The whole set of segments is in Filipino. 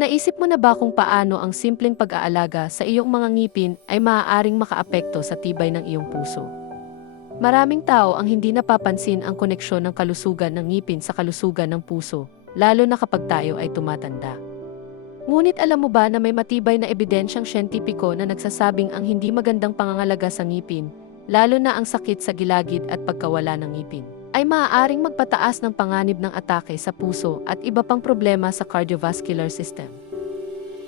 Naisip mo na ba kung paano ang simpleng pag-aalaga sa iyong mga ngipin ay maaaring makaapekto sa tibay ng iyong puso? Maraming tao ang hindi napapansin ang koneksyon ng kalusugan ng ngipin sa kalusugan ng puso, lalo na kapag tayo ay tumatanda. Ngunit alam mo ba na may matibay na ebidensyang siyentipiko na nagsasabing ang hindi magandang pangangalaga sa ngipin, lalo na ang sakit sa gilagid at pagkawala ng ngipin, ay maaaring magpataas ng panganib ng atake sa puso at iba pang problema sa cardiovascular system.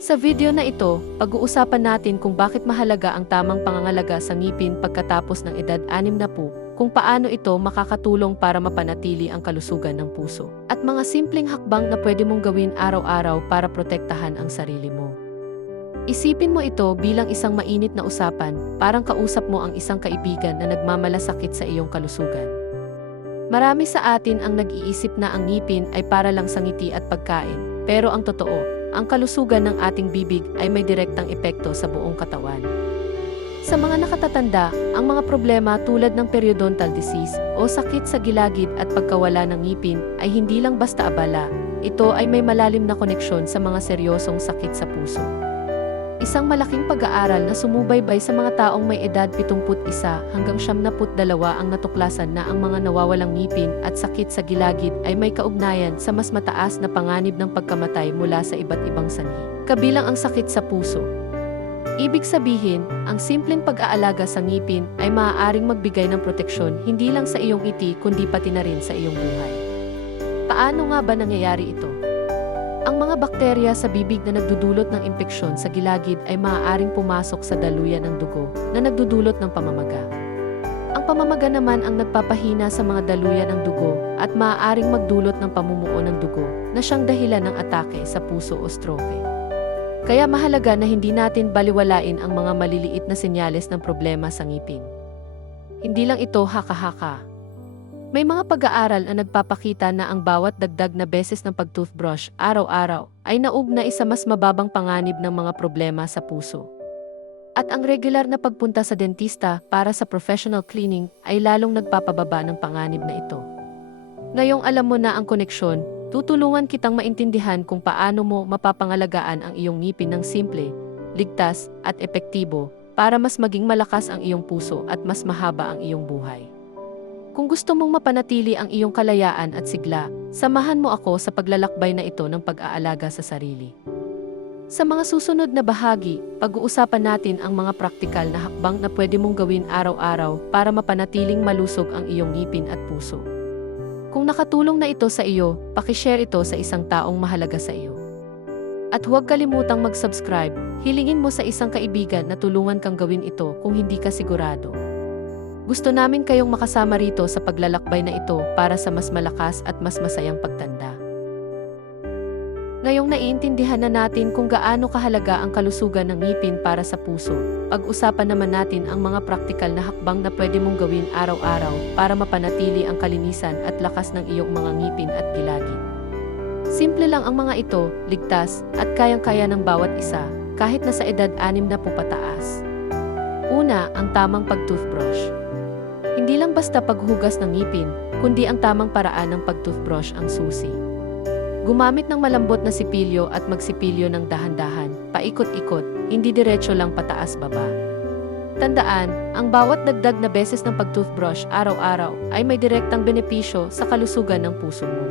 Sa video na ito, pag-uusapan natin kung bakit mahalaga ang tamang pangangalaga sa ngipin pagkatapos ng edad 60, kung paano ito makakatulong para mapanatili ang kalusugan ng puso, at mga simpleng hakbang na pwede mong gawin araw-araw para protektahan ang sarili mo. Isipin mo ito bilang isang mainit na usapan, parang kausap mo ang isang kaibigan na nagmamalasakit sa iyong kalusugan. Marami sa atin ang nag-iisip na ang ngipin ay para lang sa ngiti at pagkain, pero ang totoo, ang kalusugan ng ating bibig ay may direktang epekto sa buong katawan. Sa mga nakatatanda, ang mga problema tulad ng periodontal disease o sakit sa gilagid at pagkawala ng ngipin ay hindi lang basta abala, ito ay may malalim na koneksyon sa mga seryosong sakit sa puso. Isang malaking pag-aaral na sumubaybay sa mga taong may edad 71 hanggang 72 ang natuklasan na ang mga nawawalang ngipin at sakit sa gilagid ay may kaugnayan sa mas mataas na panganib ng pagkamatay mula sa iba't ibang sanhi, kabilang ang sakit sa puso. Ibig sabihin, ang simpleng pag-aalaga sa ngipin ay maaaring magbigay ng proteksyon hindi lang sa iyong iti kundi pati na rin sa iyong buhay. Paano nga ba nangyayari ito? Ang mga bakterya sa bibig na nagdudulot ng impeksyon sa gilagid ay maaaring pumasok sa daluyan ng dugo na nagdudulot ng pamamaga. Ang pamamaga naman ang nagpapahina sa mga daluyan ng dugo at maaaring magdulot ng pamumuo ng dugo na siyang dahilan ng atake sa puso o stroke. Kaya mahalaga na hindi natin baliwalain ang mga maliliit na senyales ng problema sa ngipin. Hindi lang ito haka-haka. May mga pag-aaral na nagpapakita na ang bawat dagdag na beses ng pag-toothbrush araw-araw ay naugnay sa mas mababang panganib ng mga problema sa puso. At ang regular na pagpunta sa dentista para sa professional cleaning ay lalong nagpapababa ng panganib na ito. Ngayong alam mo na ang koneksyon, tutulungan kitang maintindihan kung paano mo mapapangalagaan ang iyong ngipin ng simple, ligtas at epektibo para mas maging malakas ang iyong puso at mas mahaba ang iyong buhay. Kung gusto mong mapanatili ang iyong kalayaan at sigla, samahan mo ako sa paglalakbay na ito ng pag-aalaga sa sarili. Sa mga susunod na bahagi, pag-uusapan natin ang mga praktikal na hakbang na pwede mong gawin araw-araw para mapanatiling malusog ang iyong ngipin at puso. Kung nakatulong na ito sa iyo, pakishare ito sa isang taong mahalaga sa iyo. At huwag kalimutang mag-subscribe, hilingin mo sa isang kaibigan na tulungan kang gawin ito kung hindi ka sigurado. Gusto namin kayong makasama rito sa paglalakbay na ito para sa mas malakas at mas masayang pagtanda. Ngayong naiintindihan na natin kung gaano kahalaga ang kalusugan ng ngipin para sa puso, pag-usapan naman natin ang mga praktikal na hakbang na pwede mong gawin araw-araw para mapanatili ang kalinisan at lakas ng iyong mga ngipin at gilagid. Simple lang ang mga ito, ligtas, at kayang-kaya ng bawat isa, kahit na sa edad 6 na po pataas. Una, ang tamang pag-toothbrush. Hindi lang basta paghugas ng ngipin, kundi ang tamang paraan ng pag-toothbrush ang susi. Gumamit ng malambot na sipilyo at magsipilyo ng dahan-dahan, paikot-ikot, hindi diretso lang pataas-baba. Tandaan, ang bawat dagdag na beses ng pag-toothbrush araw-araw ay may direktang benepisyo sa kalusugan ng puso mo.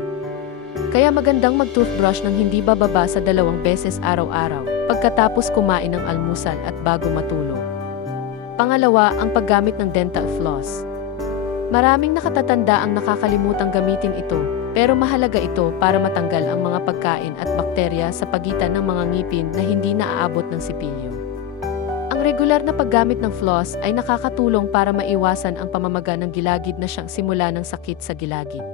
Kaya magandang mag-toothbrush ng hindi bababa sa dalawang beses araw-araw, pagkatapos kumain ng almusal at bago matulog. Pangalawa, ang paggamit ng dental floss. Maraming nakatatanda ang nakakalimutang gamitin ito, pero mahalaga ito para matanggal ang mga pagkain at bakterya sa pagitan ng mga ngipin na hindi naaabot ng sipilyo. Ang regular na paggamit ng floss ay nakakatulong para maiwasan ang pamamaga ng gilagid na siyang simula ng sakit sa gilagid.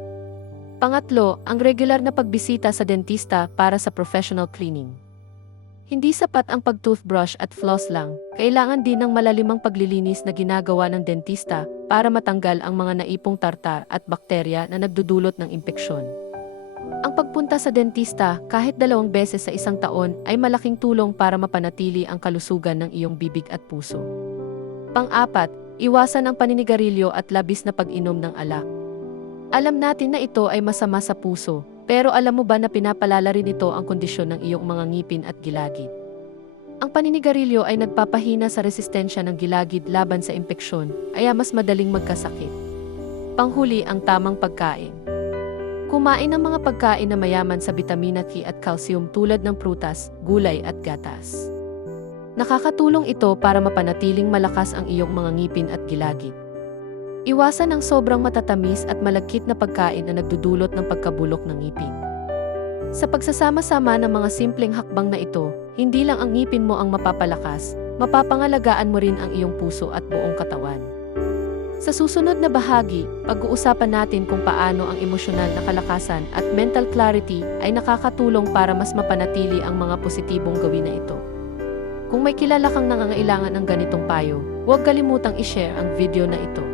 Pangatlo, ang regular na pagbisita sa dentista para sa professional cleaning. Hindi sapat ang pag-toothbrush at floss lang, kailangan din ng malalimang paglilinis na ginagawa ng dentista para matanggal ang mga naipong tartar at bakterya na nagdudulot ng impeksyon. Ang pagpunta sa dentista kahit dalawang beses sa isang taon ay malaking tulong para mapanatili ang kalusugan ng iyong bibig at puso. Pang-apat, iwasan ang paninigarilyo at labis na pag-inom ng alak. Alam natin na ito ay masama sa puso, Pero alam mo ba na pinapalala rin ito ang kondisyon ng iyong mga ngipin at gilagid? Ang paninigarilyo ay nagpapahina sa resistensya ng gilagid laban sa impeksyon, kaya mas madaling magkasakit. Panghuli ang tamang pagkain. Kumain ng mga pagkain na mayaman sa bitamina K at calcium tulad ng prutas, gulay at gatas. Nakakatulong ito para mapanatiling malakas ang iyong mga ngipin at gilagid. Iwasan ang sobrang matatamis at malagkit na pagkain na nagdudulot ng pagkabulok ng ngipin. Sa pagsasama-sama ng mga simpleng hakbang na ito, hindi lang ang ngipin mo ang mapapalakas, mapapangalagaan mo rin ang iyong puso at buong katawan. Sa susunod na bahagi, pag-uusapan natin kung paano ang emosyonal na kalakasan at mental clarity ay nakakatulong para mas mapanatili ang mga positibong gawin na ito. Kung may kilala kang nangangailangan ng ganitong payo, huwag kalimutang i-share ang video na ito.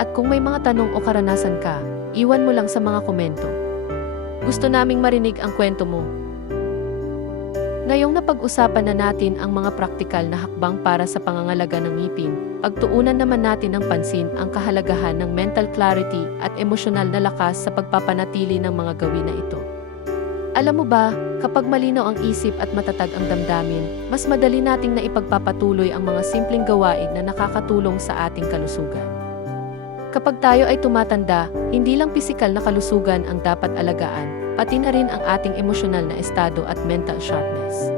At kung may mga tanong o karanasan ka, iwan mo lang sa mga komento. Gusto naming marinig ang kwento mo. Ngayong napag-usapan na natin ang mga praktikal na hakbang para sa pangangalaga ng ngipin, pagtuunan naman natin ng pansin ang kahalagahan ng mental clarity at emosyonal na lakas sa pagpapanatili ng mga gawin na ito. Alam mo ba, kapag malinaw ang isip at matatag ang damdamin, mas madali nating na ipagpapatuloy ang mga simpleng gawain na nakakatulong sa ating kalusugan. Kapag tayo ay tumatanda, hindi lang pisikal na kalusugan ang dapat alagaan, pati na rin ang ating emosyonal na estado at mental sharpness.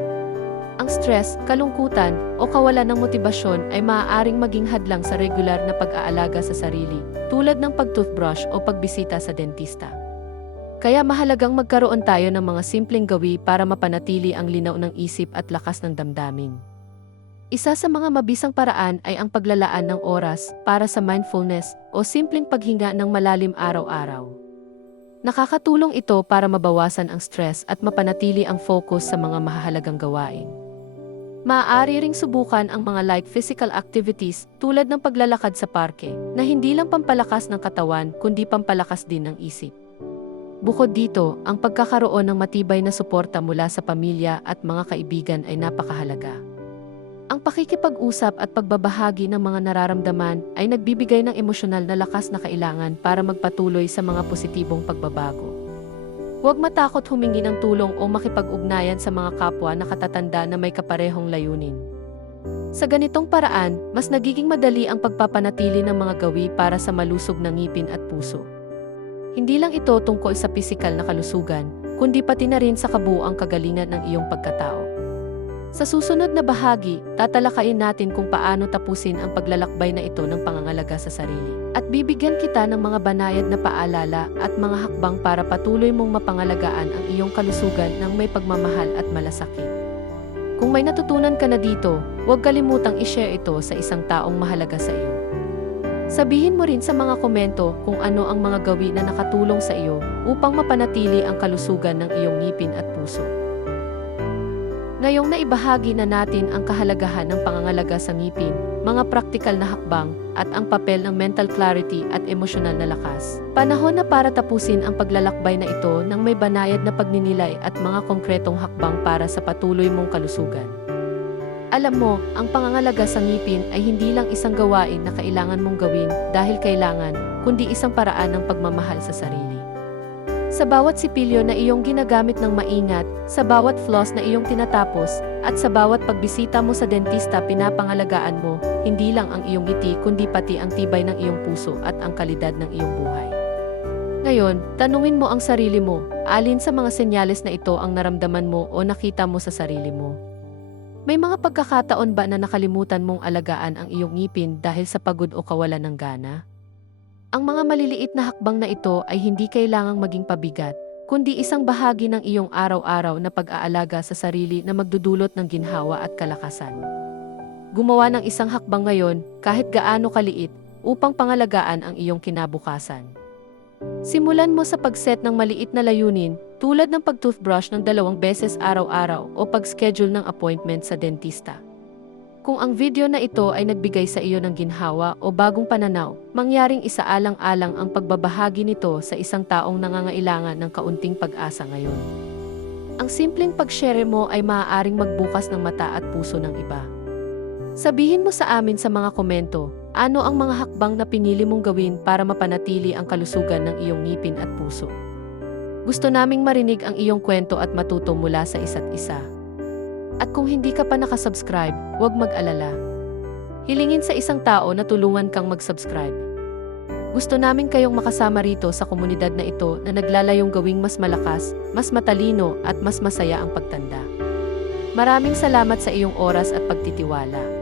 Ang stress, kalungkutan, o kawalan ng motibasyon ay maaaring maging hadlang sa regular na pag-aalaga sa sarili, tulad ng pag-toothbrush o pagbisita sa dentista. Kaya mahalagang magkaroon tayo ng mga simpleng gawi para mapanatili ang linaw ng isip at lakas ng damdamin. Isa sa mga mabisang paraan ay ang paglalaan ng oras para sa mindfulness o simpleng paghinga ng malalim araw-araw. Nakakatulong ito para mabawasan ang stress at mapanatili ang focus sa mga mahahalagang gawain. Maaari ring subukan ang mga light physical activities tulad ng paglalakad sa parke na hindi lang pampalakas ng katawan kundi pampalakas din ng isip. Bukod dito, ang pagkakaroon ng matibay na suporta mula sa pamilya at mga kaibigan ay napakahalaga. Ang pakikipag-usap at pagbabahagi ng mga nararamdaman ay nagbibigay ng emosyonal na lakas na kailangan para magpatuloy sa mga positibong pagbabago. Huwag matakot humingi ng tulong o makipag-ugnayan sa mga kapwa na katatanda na may kaparehong layunin. Sa ganitong paraan, mas nagiging madali ang pagpapanatili ng mga gawi para sa malusog na ngipin at puso. Hindi lang ito tungkol sa pisikal na kalusugan, kundi pati na rin sa kabuuang kagalingan ng iyong pagkatao. Sa susunod na bahagi, tatalakayin natin kung paano tapusin ang paglalakbay na ito ng pangangalaga sa sarili. At bibigyan kita ng mga banayad na paalala at mga hakbang para patuloy mong mapangalagaan ang iyong kalusugan ng may pagmamahal at malasakit. Kung may natutunan ka na dito, huwag kalimutang i-share ito sa isang taong mahalaga sa iyo. Sabihin mo rin sa mga komento kung ano ang mga gawi na nakatulong sa iyo upang mapanatili ang kalusugan ng iyong ngipin at puso. Ngayong naibahagi na natin ang kahalagahan ng pangangalaga sa ngipin, mga praktikal na hakbang, at ang papel ng mental clarity at emosyonal na lakas. Panahon na para tapusin ang paglalakbay na ito ng may banayad na pagninilay at mga konkretong hakbang para sa patuloy mong kalusugan. Alam mo, ang pangangalaga sa ngipin ay hindi lang isang gawain na kailangan mong gawin dahil kailangan, kundi isang paraan ng pagmamahal sa sarili. Sa bawat sipilyo na iyong ginagamit ng maingat, sa bawat floss na iyong tinatapos, at sa bawat pagbisita mo sa dentista pinapangalagaan mo, hindi lang ang iyong ngiti kundi pati ang tibay ng iyong puso at ang kalidad ng iyong buhay. Ngayon, tanungin mo ang sarili mo, alin sa mga senyales na ito ang naramdaman mo o nakita mo sa sarili mo. May mga pagkakataon ba na nakalimutan mong alagaan ang iyong ngipin dahil sa pagod o kawalan ng gana? Ang mga maliliit na hakbang na ito ay hindi kailangang maging pabigat, kundi isang bahagi ng iyong araw-araw na pag-aalaga sa sarili na magdudulot ng ginhawa at kalakasan. Gumawa ng isang hakbang ngayon, kahit gaano kaliit, upang pangalagaan ang iyong kinabukasan. Simulan mo sa pag-set ng maliit na layunin, tulad ng pag-toothbrush ng dalawang beses araw-araw o pag-schedule ng appointment sa dentista. Kung ang video na ito ay nagbigay sa iyo ng ginhawa o bagong pananaw, mangyaring isaalang-alang ang pagbabahagi nito sa isang taong nangangailangan ng kaunting pag-asa ngayon. Ang simpleng pag-share mo ay maaaring magbukas ng mata at puso ng iba. Sabihin mo sa amin sa mga komento, ano ang mga hakbang na pinili mong gawin para mapanatili ang kalusugan ng iyong ngipin at puso. Gusto naming marinig ang iyong kwento at matuto mula sa isa't isa. At kung hindi ka pa nakasubscribe, huwag mag-alala. Hilingin sa isang tao na tulungan kang mag-subscribe. Gusto namin kayong makasama rito sa komunidad na ito na naglalayong gawing mas malakas, mas matalino at mas masaya ang pagtanda. Maraming salamat sa iyong oras at pagtitiwala.